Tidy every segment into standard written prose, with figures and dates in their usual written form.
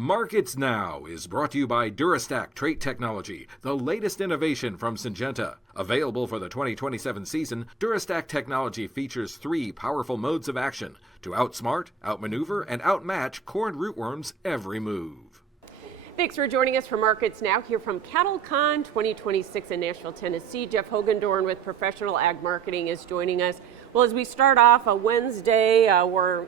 Markets Now is brought to you by Durastack Trait Technology, the latest innovation from Syngenta. Available for the 2027 season, Durastack technology features 3 powerful modes of action to outsmart, outmaneuver, and outmatch corn rootworms every move. Thanks for joining us for Markets Now here from CattleCon 2026 in Nashville, Tennessee. Jeff Hoogendoorn with Professional Ag Marketing is joining us. Well, as we start off a Wednesday, we're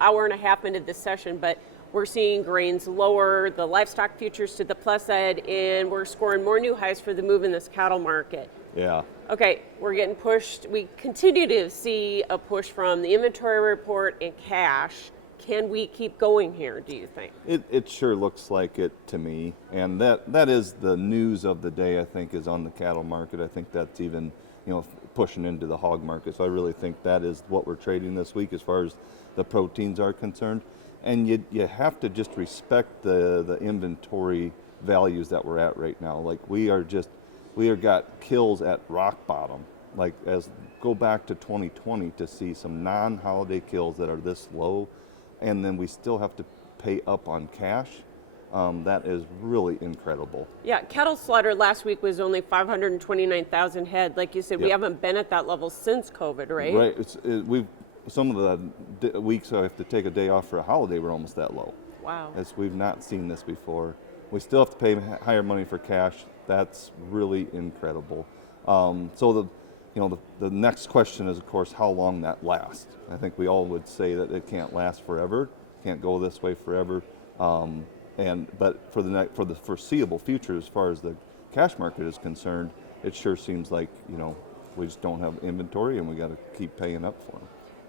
hour and a half into this session, but we're seeing grains lower, the livestock futures to the plus side, and we're scoring more new highs for the move in this cattle market. Yeah. Okay, we're getting pushed. We continue to see a push from the inventory report and cash. Can we keep going here, do you think? It sure looks like it to me. And that is the news of the day, I think, is on the cattle market. I think that's even, pushing into the hog market. So I really think that is what we're trading this week as far as the proteins are concerned. And you have to just respect the inventory values that we're at right now. Like we are got kills at rock bottom. Like go back to 2020 to see some non-holiday kills that are this low, and then we still have to pay up on cash. That is really incredible. Yeah, cattle slaughter last week was only 529,000 head. Like you said, Yep. We haven't been at that level since COVID, right? Right. Some of the weeks I have to take a day off for a holiday, we're almost that low. Wow. We've not seen this before. We still have to pay higher money for cash. That's really incredible. So the next question is, of course, how long that lasts. I think we all would say that it can't last forever, can't go this way forever. But for the foreseeable future, as far as the cash market is concerned, it sure seems like we just don't have inventory and we got to keep paying up for them.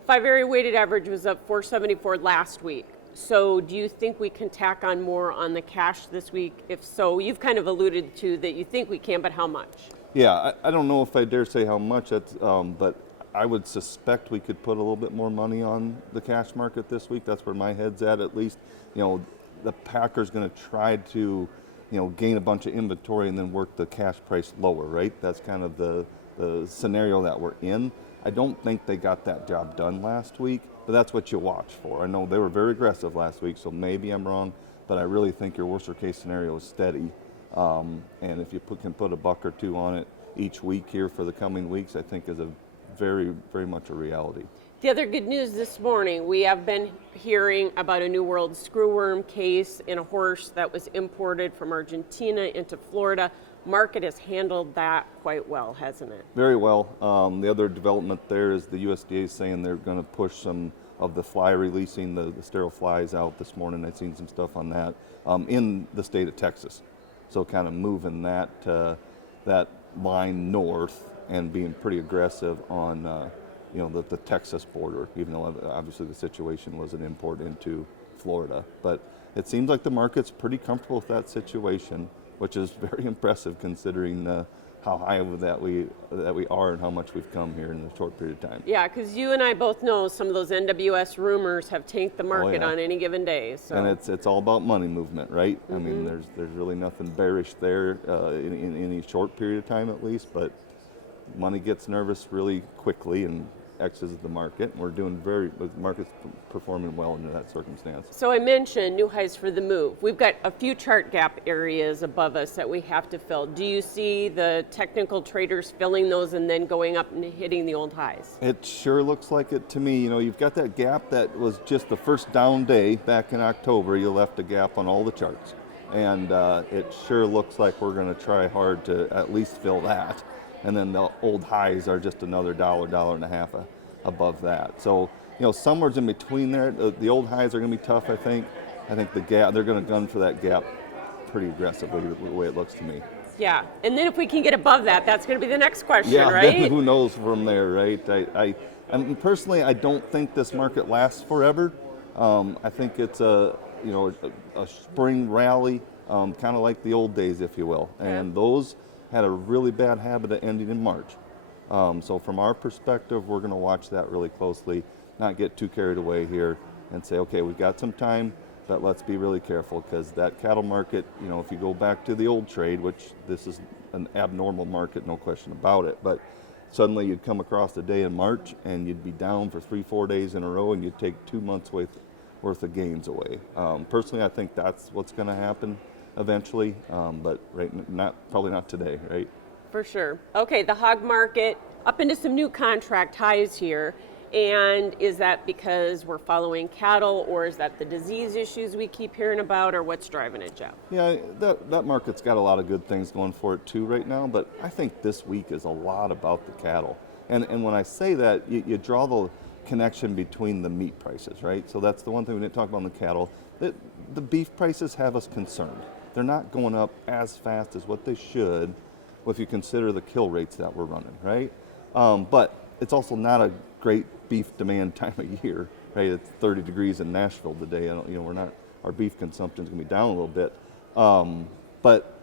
5-area weighted average was up 474 last week. So do you think we can tack on more on the cash this week? If so, you've kind of alluded to that you think we can, but how much? Yeah, I don't know if I dare say how much, but I would suspect we could put a little bit more money on the cash market this week. That's where my head's at least. The packer's going to try to, gain a bunch of inventory and then work the cash price lower, right? That's kind of the scenario that we're in. I don't think they got that job done last week, but that's what you watch for. I know they were very aggressive last week, so maybe I'm wrong, but I really think your worst case scenario is steady. And if you can put $1 or $2 on it each week here for the coming weeks, I think is a very, very much a reality. The other good news this morning, we have been hearing about a New World screwworm case in a horse that was imported from Argentina into Florida. Market has handled that quite well, hasn't it? Very well. The other development there is the USDA saying they're going to push some of the fly releasing, the sterile flies out this morning. I've seen some stuff on that in the state of Texas. So kind of moving that line north and being pretty aggressive on the Texas border, even though obviously the situation was an import into Florida. But it seems like the market's pretty comfortable with that situation, which is very impressive considering how high of that we are and how much we've come here in a short period of time. Yeah, because you and I both know some of those NWS rumors have tanked the market on any given day. So. And it's all about money movement, right? Mm-hmm. I mean, there's really nothing bearish there in any short period of time at least, but money gets nervous really quickly and exits the market. We're doing the market's performing well under that circumstance. So I mentioned new highs for the move. We've got a few chart gap areas above us that we have to fill. Do you see the technical traders filling those and then going up and hitting the old highs? It sure looks like it to me. You've got that gap that was just the first down day back in October. You left a gap on all the charts. And it sure looks like we're going to try hard to at least fill that. And then the old highs are just another $1.50 above that. So, somewhere in between there, the old highs are going to be tough, I think. I think the gap, they're going to gun for that gap pretty aggressively, the way it looks to me. Yeah, and then if we can get above that, that's going to be the next question, yeah, right? Who knows from there, right? I personally, I don't think this market lasts forever. I think it's a spring rally, kind of like the old days, if you will. And those had a really bad habit of ending in March. So from our perspective, we're going to watch that really closely, not get too carried away here and say, okay, we've got some time, but let's be really careful because that cattle market, if you go back to the old trade, which this is an abnormal market, no question about it, but suddenly you'd come across a day in March and you'd be down for 3-4 days in a row and you'd take 2 months worth of gains away. Personally, I think that's what's going to happen eventually, but probably not today, right? For sure. Okay, the hog market up into some new contract highs here. And is that because we're following cattle, or is that the disease issues we keep hearing about, or what's driving it, Jeff? Yeah, that market's got a lot of good things going for it too right now, but I think this week is a lot about the cattle. And when I say that, you draw the connection between the meat prices, right? So that's the one thing we didn't talk about on the cattle. The beef prices have us concerned. They're not going up as fast as what they should if you consider the kill rates that we're running, right? But it's also not a great beef demand time of year, right? It's 30 degrees in Nashville today. Our beef consumption is going to be down a little bit. But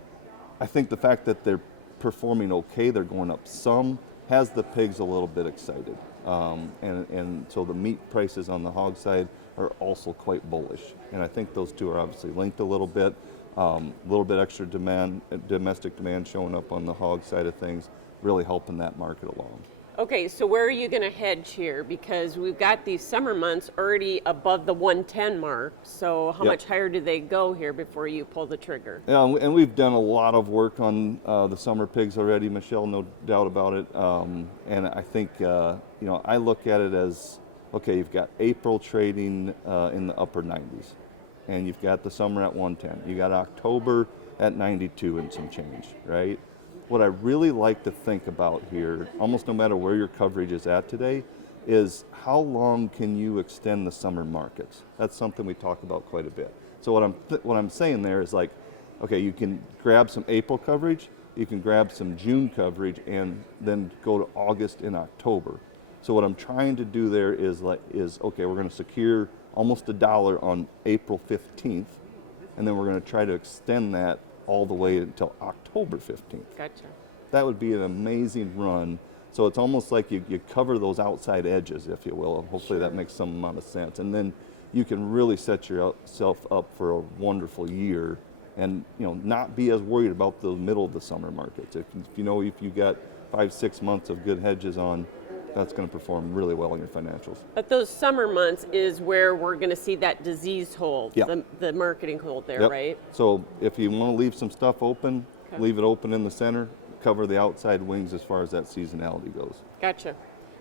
I think the fact that they're performing okay, they're going up some, has the pigs a little bit excited. And so the meat prices on the hog side are also quite bullish. And I think those two are obviously linked a little bit. Extra demand, domestic demand showing up on the hog side of things, really helping that market along. Okay, so where are you going to hedge here? Because we've got these summer months already above the 110 mark. So how much higher do they go here before you pull the trigger? Yeah, and we've done a lot of work on the summer pigs already, Michelle, no doubt about it. And I think, I look at it as, okay, you've got April trading in the upper 90s, and you've got the summer at 110. You got October at 92 and some change, right? What I really like to think about here, almost no matter where your coverage is at today, is how long can you extend the summer markets? That's something we talk about quite a bit. So what I'm saying there is like, okay, you can grab some April coverage, you can grab some June coverage, and then go to August and October. So what I'm trying to do there is okay, we're going to secure almost $1 on April 15th, and then we're going to try to extend that all the way until October 15th. Gotcha. That would be an amazing run. So it's almost like you cover those outside edges, if you will, and hopefully that makes some amount of sense. And then you can really set yourself up for a wonderful year, and not be as worried about the middle of the summer markets. If you got 5-6 months of good hedges on, that's going to perform really well in your financials. But those summer months is where we're going to see that disease hold, the marketing hold there, right? So if you want to leave some stuff open, leave it open in the center, cover the outside wings as far as that seasonality goes. Gotcha.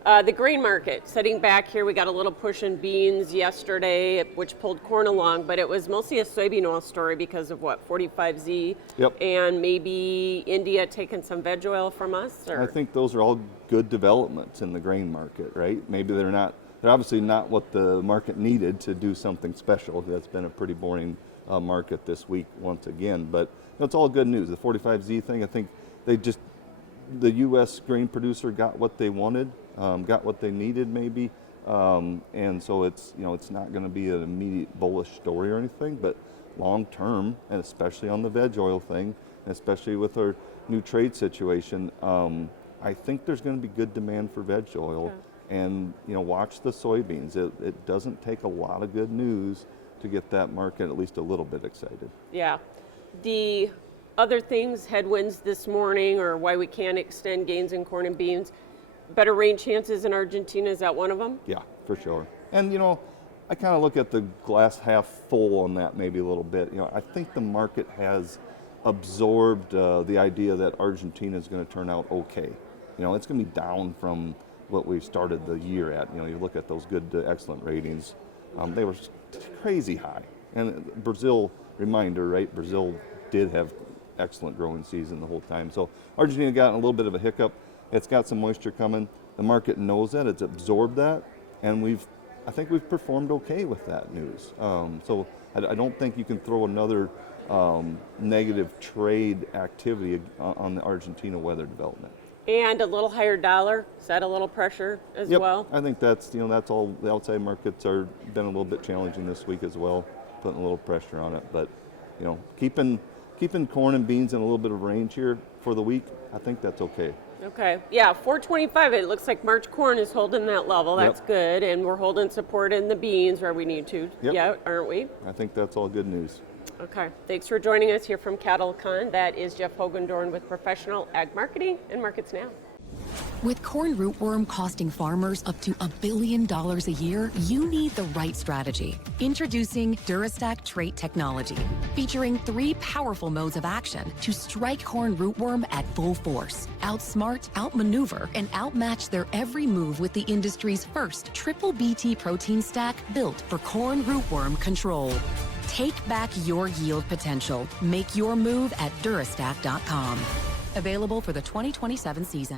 The grain market, sitting back here, we got a little push in beans yesterday, which pulled corn along, but it was mostly a soybean oil story because of 45Z, and maybe India taking some veg oil from us? Or? I think those are all good developments in the grain market, right? Maybe they're obviously not what the market needed to do something special. That's been a pretty boring market this week once again, but it's all good news. The 45Z thing, I think the U.S. grain producer got what they wanted. Got what they needed maybe, and so it's not going to be an immediate bullish story or anything, but long term, and especially on the veg oil thing, and especially with our new trade situation, I think there's going to be good demand for veg oil, and watch the soybeans. It doesn't take a lot of good news to get that market at least a little bit excited. Yeah, the other things, headwinds this morning, or why we can't extend gains in corn and beans. Better rain chances in Argentina, is that one of them? Yeah, for sure. And I kind of look at the glass half full on that maybe a little bit. I think the market has absorbed the idea that Argentina is going to turn out okay. It's going to be down from what we started the year at. You look at those good to excellent ratings. They were crazy high. And Brazil, reminder, right? Brazil did have excellent growing season the whole time. So Argentina got in a little bit of a hiccup. It's got some moisture coming. The market knows that. It's absorbed that. And I think we've performed okay with that news. So I don't think you can throw another negative trade activity on the Argentina weather development. And a little higher dollar, is that a little pressure as well? I think that's all. The outside markets are been a little bit challenging this week as well, putting a little pressure on it. But keeping corn and beans in a little bit of range here for the week, I think that's okay. Okay, yeah, 425, it looks like March corn is holding that level. That's good, and we're holding support in the beans where we need to, aren't we? I think that's all good news. Okay, thanks for joining us here from CattleCon. That is Jeff Hoogendoorn with Professional Ag Marketing and Markets Now. With corn rootworm costing farmers up to $1 billion a year, you need the right strategy. Introducing Durastack Trait Technology, featuring 3 powerful modes of action to strike corn rootworm at full force, outsmart, outmaneuver, and outmatch their every move with the industry's first triple BT protein stack built for corn rootworm control. Take back your yield potential. Make your move at Durastack.com. Available for the 2027 season.